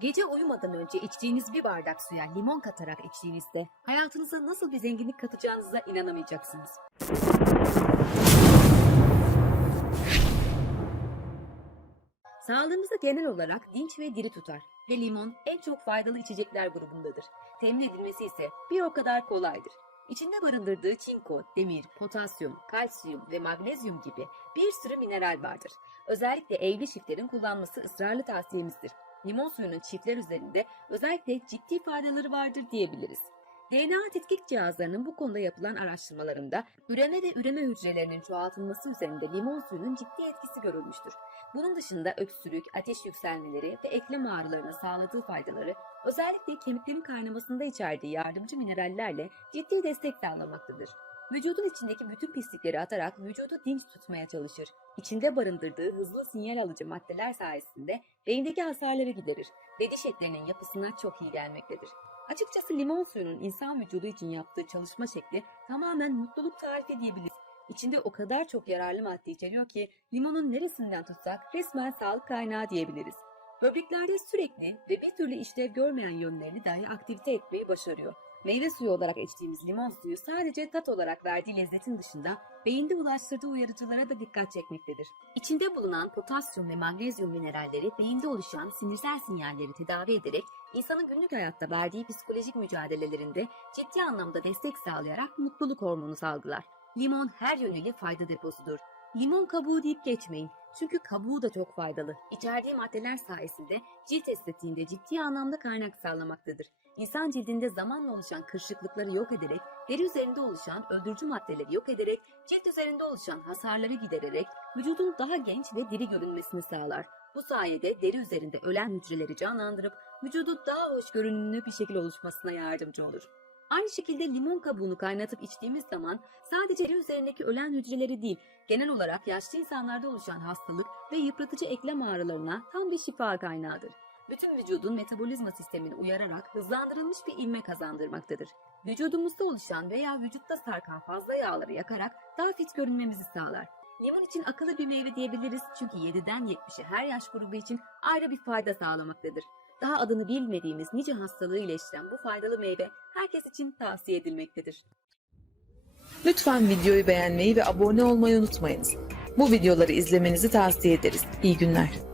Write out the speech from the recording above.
Gece uyumadan önce içtiğiniz bir bardak suya limon katarak içtiğinizde hayatınıza nasıl bir zenginlik katacağınıza inanamayacaksınız. Sağlığımızı genel olarak dinç ve diri tutar ve limon en çok faydalı içecekler grubundadır. Temin edilmesi ise bir o kadar kolaydır. İçinde barındırdığı çinko, demir, potasyum, kalsiyum ve magnezyum gibi bir sürü mineral vardır. Özellikle evli çiftlerin kullanması ısrarlı tavsiyemizdir. Limon suyunun çiftler üzerinde özellikle ciddi faydaları vardır diyebiliriz. DNA tetkik cihazlarının bu konuda yapılan araştırmalarında üreme ve üreme hücrelerinin çoğaltılması üzerinde limon suyunun ciddi etkisi görülmüştür. Bunun dışında öksürük, ateş yükselmeleri ve eklem ağrılarına sağladığı faydaları özellikle kemiklerin kaynamasında içerdiği yardımcı minerallerle ciddi destek sağlamaktadır. Vücudun içindeki bütün pislikleri atarak vücudu dinç tutmaya çalışır. İçinde barındırdığı hızlı sinyal alıcı maddeler sayesinde beyindeki hasarları giderir ve diş etlerinin yapısına çok iyi gelmektedir. Açıkçası limon suyunun insan vücudu için yaptığı çalışma şekli tamamen mutluluk tarifi diyebiliriz. İçinde o kadar çok yararlı madde içeriyor ki limonun neresinden tutsak resmen sağlık kaynağı diyebiliriz. Böbreklerde sürekli ve bir türlü işlev görmeyen yönlerini dahi aktivite etmeyi başarıyor. Meyve suyu olarak içtiğimiz limon suyu sadece tat olarak verdiği lezzetin dışında beyinde ulaştırdığı uyarıcılara da dikkat çekmektedir. İçinde bulunan potasyum ve magnezyum mineralleri beyinde oluşan sinirsel sinyalleri tedavi ederek insanın günlük hayatta verdiği psikolojik mücadelelerinde ciddi anlamda destek sağlayarak mutluluk hormonu salgılar. Limon her yönüyle fayda deposudur. Limon kabuğu deyip geçmeyin. Çünkü kabuğu da çok faydalı. İçerdiği maddeler sayesinde cilt estetiğinde ciddi anlamda kaynak sağlamaktadır. İnsan cildinde zamanla oluşan kırışıklıkları yok ederek, deri üzerinde oluşan öldürücü maddeleri yok ederek, cilt üzerinde oluşan hasarları gidererek vücudun daha genç ve diri görünmesini sağlar. Bu sayede deri üzerinde ölen hücreleri canlandırıp vücudu daha hoş görünümlü bir şekil oluşmasına yardımcı olur. Aynı şekilde limon kabuğunu kaynatıp içtiğimiz zaman sadece deri üzerindeki ölen hücreleri değil, genel olarak yaşlı insanlarda oluşan hastalık ve yıpratıcı eklem ağrılarına tam bir şifa kaynağıdır. Bütün vücudun metabolizma sistemini uyararak hızlandırılmış bir ivme kazandırmaktadır. Vücudumuzda oluşan veya vücutta sarkan fazla yağları yakarak daha fit görünmemizi sağlar. Limon için akıllı bir meyve diyebiliriz çünkü 7'den 70'e her yaş grubu için ayrı bir fayda sağlamaktadır. Daha adını bilmediğimiz nice hastalığı iyileştiren bu faydalı meyve herkes için tavsiye edilmektedir. Lütfen videoyu beğenmeyi ve abone olmayı unutmayınız. Bu videoları izlemenizi tavsiye ederiz. İyi günler.